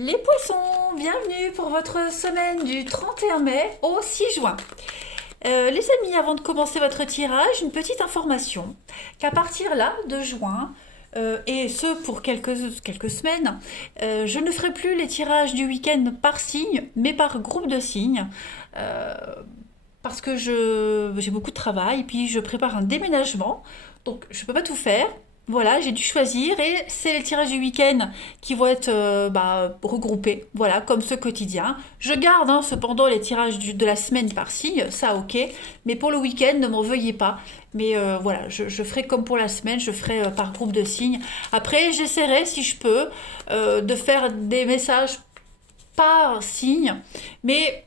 Les poissons, bienvenue pour votre semaine du 31 mai au 6 juin. Les amis, avant de commencer votre tirage, une petite information qu'à partir là de juin, et ce pour quelques semaines, je ne ferai plus les tirages du week-end par signe, mais par groupe de signes. euh, Parce que j'ai beaucoup de travail, puis je prépare un déménagement, donc je ne peux pas tout faire. Voilà, j'ai dû choisir et c'est les tirages du week-end qui vont être regroupés, voilà, comme ce quotidien. Je garde cependant les tirages de la semaine par signe, ça ok, mais pour le week-end, ne m'en veuillez pas. Mais voilà, je ferai comme pour la semaine, je ferai par groupe de signes. Après, j'essaierai, si je peux, de faire des messages par signe, mais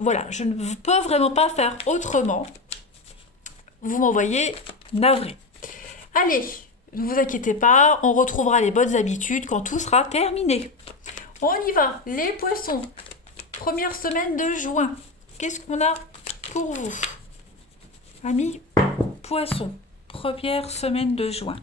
voilà, je ne peux vraiment pas faire autrement. Vous m'envoyez navré. Allez, ne vous inquiétez pas, on retrouvera les bonnes habitudes quand tout sera terminé. On y va, les poissons. Première semaine de juin. Qu'est-ce qu'on a pour vous? Amis poissons, première semaine de juin.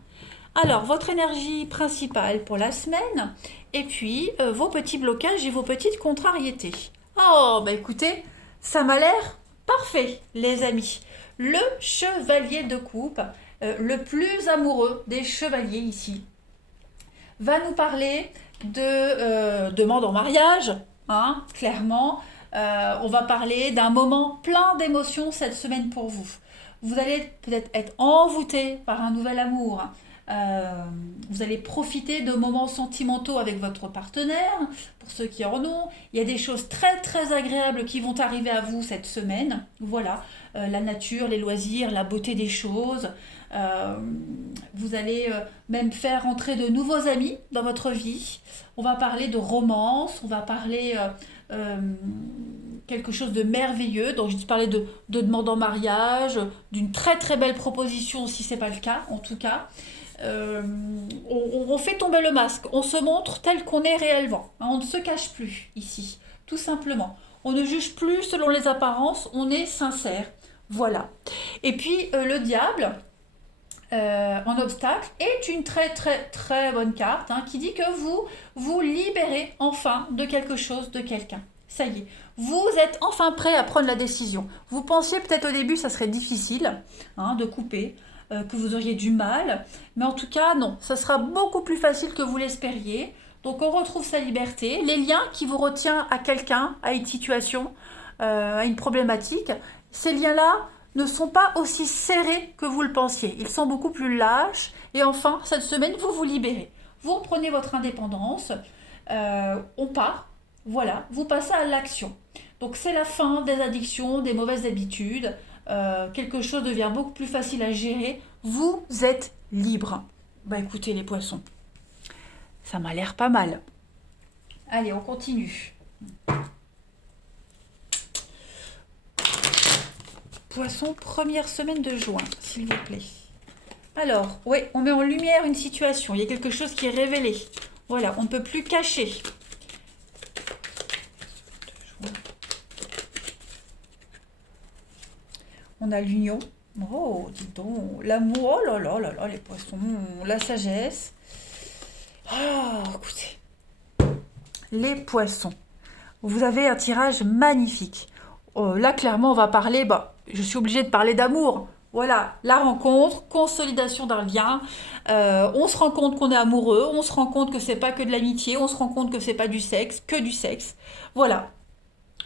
Alors, votre énergie principale pour la semaine, et puis vos petits blocages et vos petites contrariétés. Oh, bah écoutez, ça m'a l'air parfait, les amis. Le chevalier de coupe, le plus amoureux des chevaliers ici, va nous parler de demande en mariage, clairement. On va parler d'un moment plein d'émotions cette semaine pour vous. Vous allez peut-être être envoûté par un nouvel amour. Vous allez profiter de moments sentimentaux avec votre partenaire, pour ceux qui en ont. Il y a des choses très très agréables qui vont arriver à vous cette semaine. Voilà, la nature, les loisirs, la beauté des choses. Euh, Vous allez même faire entrer de nouveaux amis dans votre vie. On va parler de romance, on va parler quelque chose de merveilleux. Donc je parlais de demande en mariage, d'une très très belle proposition si c'est pas le cas, en tout cas. Euh, on fait tomber le masque, on se montre tel qu'on est réellement. On ne se cache plus ici, tout simplement. On ne juge plus selon les apparences, on est sincère. Voilà. Et puis le diable, en obstacle, est une très très très bonne carte qui dit que vous vous libérez enfin de quelque chose, de quelqu'un. Ça y est, vous êtes enfin prêt à prendre la décision. Vous pensiez peut-être au début ça serait difficile de couper, que vous auriez du mal, mais en tout cas non, ça sera beaucoup plus facile que vous l'espériez. Donc on retrouve sa liberté, les liens qui vous retient à quelqu'un, à une situation, à une problématique, ces liens-là ne sont pas aussi serrés que vous le pensiez. Ils sont beaucoup plus lâches. Et enfin, cette semaine, vous vous libérez. Vous reprenez votre indépendance. On part. Voilà. Vous passez à l'action. Donc c'est la fin des addictions, des mauvaises habitudes. Quelque chose devient beaucoup plus facile à gérer. Vous êtes libre. Bah écoutez les poissons, ça m'a l'air pas mal. Allez, on continue. Poisson, première semaine de juin, s'il vous plaît. Alors, oui, on met en lumière une situation. Il y a quelque chose qui est révélé. Voilà, on ne peut plus cacher. On a l'union. Oh, dis donc. L'amour. Oh là là là là, les poissons. La sagesse. Oh, écoutez. Les poissons. Vous avez un tirage magnifique. Là, clairement, on va parler. Je suis obligée de parler d'amour. Voilà, la rencontre, consolidation d'un lien. On se rend compte qu'on est amoureux, on se rend compte que c'est pas que de l'amitié, on se rend compte que c'est pas du sexe, que du sexe. Voilà,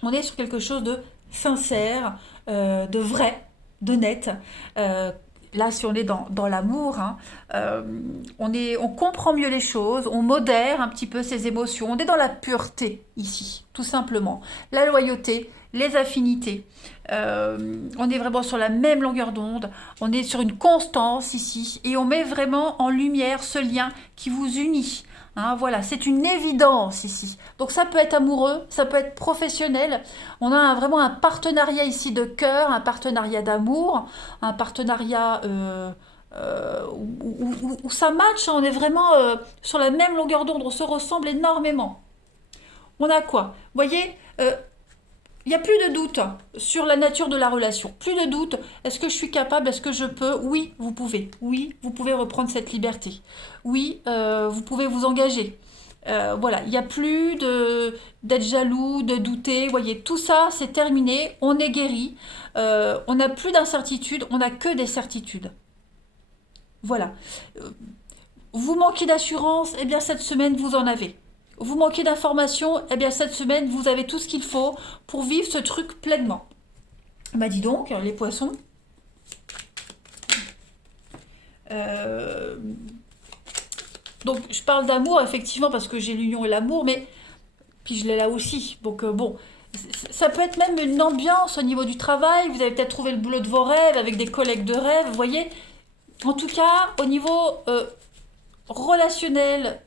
on est sur quelque chose de sincère, de vrai, de net. Euh, Là, si on est dans l'amour, on comprend mieux les choses, on modère un petit peu ses émotions, on est dans la pureté ici, tout simplement. La loyauté, les affinités. On est vraiment sur la même longueur d'onde, on est sur une constance ici, et on met vraiment en lumière ce lien qui vous unit. Voilà, c'est une évidence ici. Donc ça peut être amoureux, ça peut être professionnel. On a vraiment un partenariat ici de cœur, un partenariat d'amour, un partenariat où ça match, on est vraiment sur la même longueur d'onde, on se ressemble énormément. On a quoi? Vous voyez, il n'y a plus de doute sur la nature de la relation. Plus de doute. Est-ce que je suis capable? Est-ce que je peux? Oui, vous pouvez. Oui, vous pouvez reprendre cette liberté. Oui, vous pouvez vous engager. Voilà, il n'y a plus d'être jaloux, de douter. Vous voyez, tout ça, c'est terminé. On est guéri. On n'a plus d'incertitude. On n'a que des certitudes. Voilà. Euh, Vous manquez d'assurance, eh bien cette semaine, vous en avez. Vous manquez d'informations, eh bien cette semaine, vous avez tout ce qu'il faut pour vivre ce truc pleinement. Bah dis donc, les poissons. Euh, donc je parle d'amour, effectivement, parce que j'ai l'union et l'amour, mais puis je l'ai là aussi. Donc bon, ça peut être même une ambiance au niveau du travail. Vous avez peut-être trouvé le boulot de vos rêves avec des collègues de rêve, vous voyez. En tout cas, au niveau relationnel,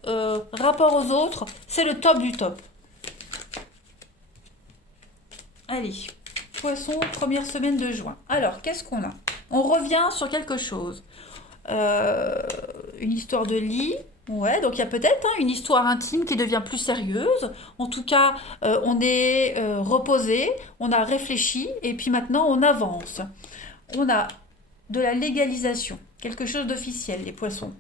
rapport aux autres, c'est le top du top. Allez, poisson, première semaine de juin. Alors, qu'est-ce qu'on a? On revient sur quelque chose. Euh, une histoire de lit. Ouais, donc il y a peut-être une histoire intime qui devient plus sérieuse. En tout cas, on est reposé, on a réfléchi et puis maintenant on avance. On a de la légalisation, quelque chose d'officiel, les poissons.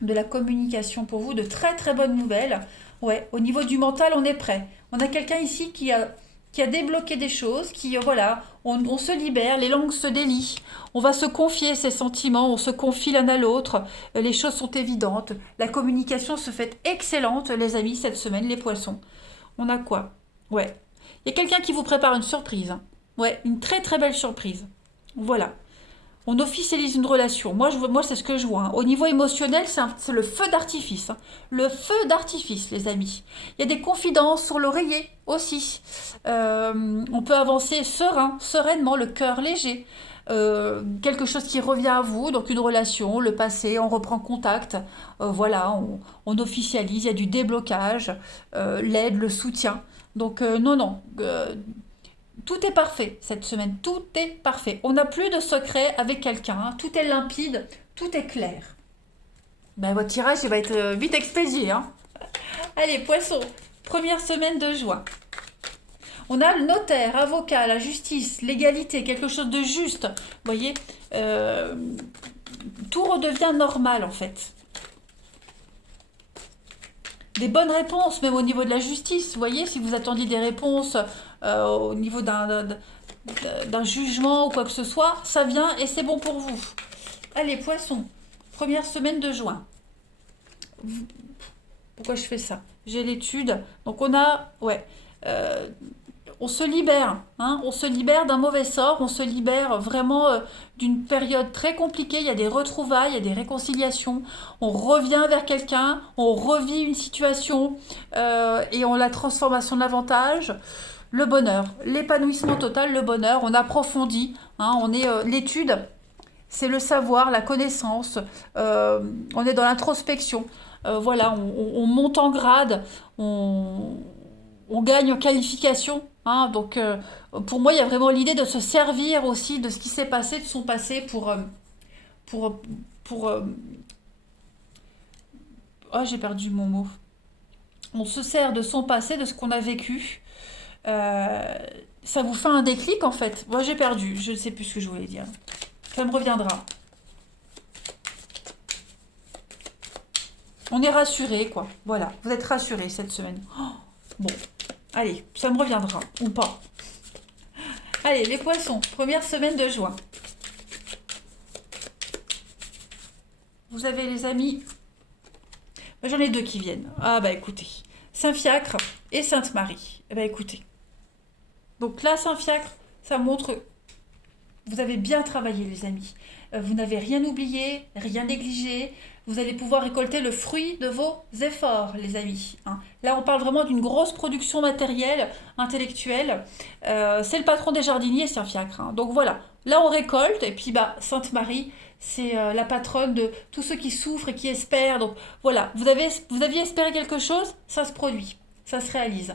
De la communication pour vous, de très très bonnes nouvelles. Ouais, au niveau du mental, on est prêt. On a quelqu'un ici qui a débloqué des choses, qui, voilà, on se libère, les langues se délient, on va se confier ses sentiments, on se confie l'un à l'autre, les choses sont évidentes, la communication se fait excellente, les amis, cette semaine, les poissons. On a quoi? Ouais. Il y a quelqu'un qui vous prépare une surprise, hein. Ouais, une très très belle surprise. Voilà. On officialise une relation. Moi c'est ce que je vois, hein. Au niveau émotionnel, c'est le feu d'artifice, hein. Le feu d'artifice, les amis. Il y a des confidences sur l'oreiller aussi. On peut avancer sereinement, le cœur léger. Quelque chose qui revient à vous, donc une relation, le passé, on reprend contact. Voilà, on officialise, il y a du déblocage, l'aide, le soutien. Donc non, non, tout est parfait cette semaine, tout est parfait. On n'a plus de secret avec quelqu'un, hein. Tout est limpide, tout est clair. Ben, votre tirage il va être vite expédié, hein. Allez, poisson, première semaine de juin. On a le notaire, avocat, la justice, l'égalité, quelque chose de juste. Vous voyez, euh, tout redevient normal en fait. Des bonnes réponses, même au niveau de la justice. Vous voyez, si vous attendiez des réponses au niveau d'un jugement ou quoi que ce soit, ça vient et c'est bon pour vous. Allez, poisson, première semaine de juin. Pourquoi je fais ça? J'ai l'étude. Donc on a, ouais, euh, on se libère, hein, on se libère d'un mauvais sort, on se libère vraiment d'une période très compliquée. Il y a des retrouvailles, il y a des réconciliations. On revient vers quelqu'un, on revit une situation et on la transforme à son avantage. Le bonheur, l'épanouissement total, le bonheur. On approfondit, hein, on est l'étude, c'est le savoir, la connaissance. On est dans l'introspection. Voilà, on monte en grade, on gagne en qualification, hein. Donc, pour moi, il y a vraiment l'idée de se servir aussi de ce qui s'est passé, de son passé, pour, pour oh, j'ai perdu mon mot. On se sert de son passé, de ce qu'on a vécu. Euh, Ça vous fait un déclic, en fait. Moi, j'ai perdu. Je ne sais plus ce que je voulais dire. Ça me reviendra. On est rassuré, quoi. Voilà, vous êtes rassurés cette semaine. Oh, bon, allez, ça me reviendra, ou pas. Allez, les poissons, première semaine de juin. Vous avez les amis. J'en ai deux qui viennent. Ah bah écoutez, Saint-Fiacre et Sainte-Marie. Eh bah écoutez. Donc là, Saint-Fiacre, ça montre que vous avez bien travaillé, les amis. Vous n'avez rien oublié, rien négligé. Vous allez pouvoir récolter le fruit de vos efforts, les amis, hein. Là, on parle vraiment d'une grosse production matérielle, intellectuelle. C'est le patron des jardiniers, Saint-Fiacre, hein. Donc voilà, là, on récolte. Et puis, bah, Sainte-Marie, c'est la patronne de tous ceux qui souffrent et qui espèrent. Donc voilà, vous aviez espéré quelque chose, ça se produit, ça se réalise.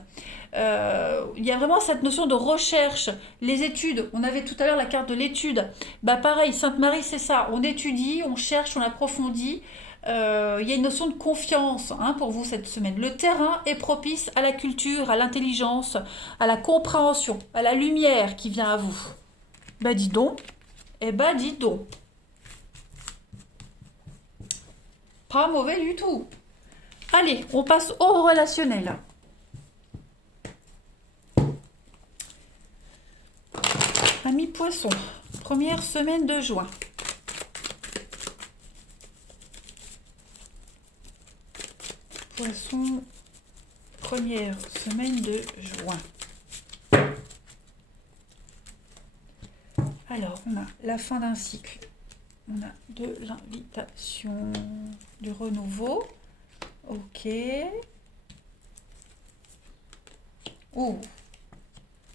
Il y a vraiment cette notion de recherche, les études. On avait tout à l'heure la carte de l'étude. Bah pareil, Sainte-Marie, c'est ça. On étudie, on cherche, on approfondit. Il y a une notion de confiance, hein, pour vous cette semaine. Le terrain est propice à la culture, à l'intelligence, à la compréhension, à la lumière qui vient à vous. Bah dis donc, eh bah dis donc. Pas mauvais du tout. Allez, on passe au relationnel. Ami Poisson, première semaine de juin. Poisson, première semaine de juin. Alors, on a la fin d'un cycle. On a de l'invitation, du renouveau. Ok. Oh,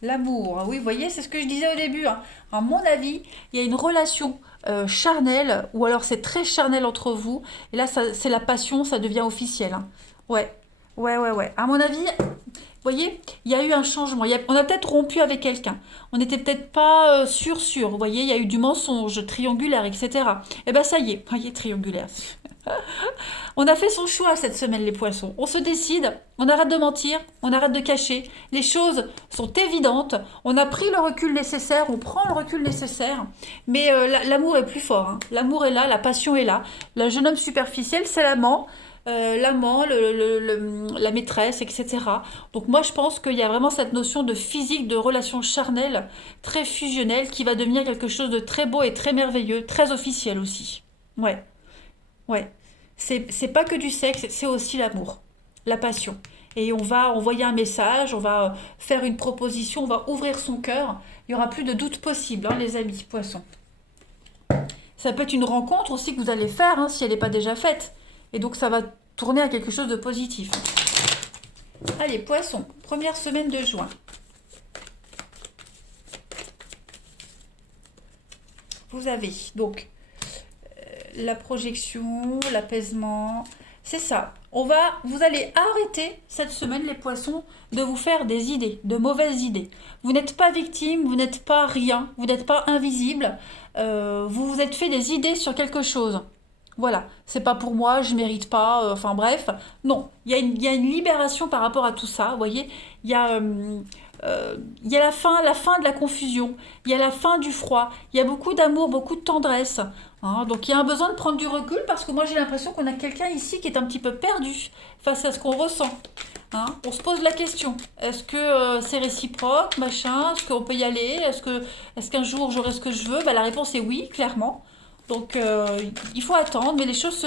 l'amour. Oui, vous voyez, c'est ce que je disais au début. Hein. À mon avis, il y a une relation charnelle, ou alors c'est très charnel entre vous. Et là, c'est la passion, ça devient officiel. Hein. Ouais, ouais. À mon avis, vous voyez, il y a eu un changement. On a peut-être rompu avec quelqu'un. On n'était peut-être pas sûr. Vous voyez, il y a eu du mensonge, triangulaire, etc. Et ben ça y est, voyez, triangulaire. On a fait son choix cette semaine, les poissons. On se décide, on arrête de mentir, on arrête de cacher. Les choses sont évidentes. On a pris le recul nécessaire, on prend le recul nécessaire. Mais l'amour est plus fort. Hein. L'amour est là, la passion est là. Le jeune homme superficiel, c'est l'amant. L'amant, la maîtresse, etc. Donc moi je pense qu'il y a vraiment cette notion de physique, de relation charnelle, très fusionnelle, qui va devenir quelque chose de très beau et très merveilleux, très officiel aussi. Ouais, ouais. C'est pas que du sexe, c'est aussi l'amour, la passion. Et on va envoyer un message, on va faire une proposition, on va ouvrir son cœur. Il n'y aura plus de doute possible, hein, les amis poissons. Ça peut être une rencontre aussi que vous allez faire, hein, si elle n'est pas déjà faite. Et donc ça va tourner à quelque chose de positif. Allez, poisson, première semaine de juin. Vous avez donc la projection, l'apaisement. C'est ça. Vous allez arrêter cette semaine, les poissons, de vous faire des idées, de mauvaises idées. Vous n'êtes pas victime, vous n'êtes pas rien, vous n'êtes pas invisible. Vous vous êtes fait des idées sur quelque chose. Voilà, c'est pas pour moi, je mérite pas, enfin bref. Non, il y a une libération par rapport à tout ça, vous voyez. Il y a la fin de la confusion, il y a la fin du froid, il y a beaucoup d'amour, beaucoup de tendresse. Hein. Donc il y a un besoin de prendre du recul parce que moi j'ai l'impression qu'on a quelqu'un ici qui est un petit peu perdu face à ce qu'on ressent. Hein. On se pose la question, est-ce que c'est réciproque, machin, est-ce qu'on peut y aller, est-ce qu'un jour j'aurai ce que je veux? Bah, la réponse est oui, clairement. Donc il faut attendre, mais les choses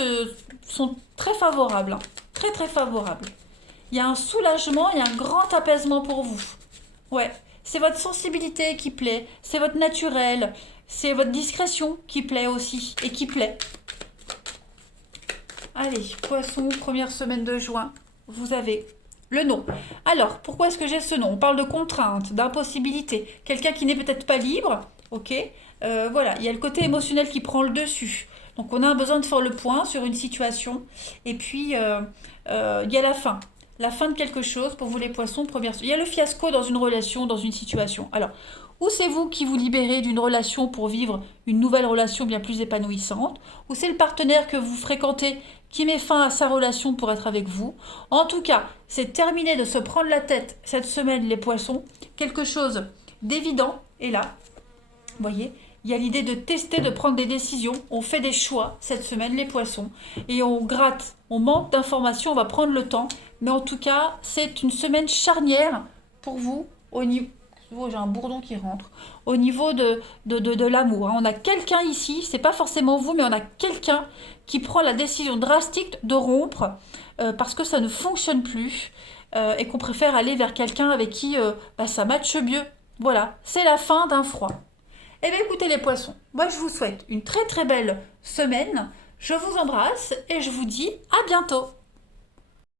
sont très favorables, hein. Très très favorables. Il y a un soulagement, il y a un grand apaisement pour vous. Ouais, c'est votre sensibilité qui plaît, c'est votre naturel, c'est votre discrétion qui plaît aussi et qui plaît. Allez, poisson, première semaine de juin, vous avez le nom. Alors, pourquoi est-ce que j'ai ce nom? On parle de contrainte, d'impossibilité. Quelqu'un qui n'est peut-être pas libre, ok. Voilà, il y a le côté émotionnel qui prend le dessus. Donc on a besoin de faire le point sur une situation. Et puis, il y a la fin. La fin de quelque chose pour vous les poissons. Il y a le fiasco dans une relation, dans une situation. Alors, ou c'est vous qui vous libérez d'une relation pour vivre une nouvelle relation bien plus épanouissante, ou c'est le partenaire que vous fréquentez qui met fin à sa relation pour être avec vous. En tout cas, c'est terminé de se prendre la tête cette semaine, les poissons. Quelque chose d'évident est là. Vous voyez, il y a l'idée de tester, de prendre des décisions. On fait des choix cette semaine, les poissons. Et on gratte, on manque d'informations, on va prendre le temps. Mais en tout cas, c'est une semaine charnière pour vous au niveau... Oh, j'ai un bourdon qui rentre. Au niveau de l'amour. Hein. On a quelqu'un ici, c'est pas forcément vous, mais on a quelqu'un qui prend la décision drastique de rompre parce que ça ne fonctionne plus et qu'on préfère aller vers quelqu'un avec qui ça matche mieux. Voilà, c'est la fin d'un froid. Eh bien écoutez les poissons, moi je vous souhaite une très très belle semaine. Je vous embrasse et je vous dis à bientôt.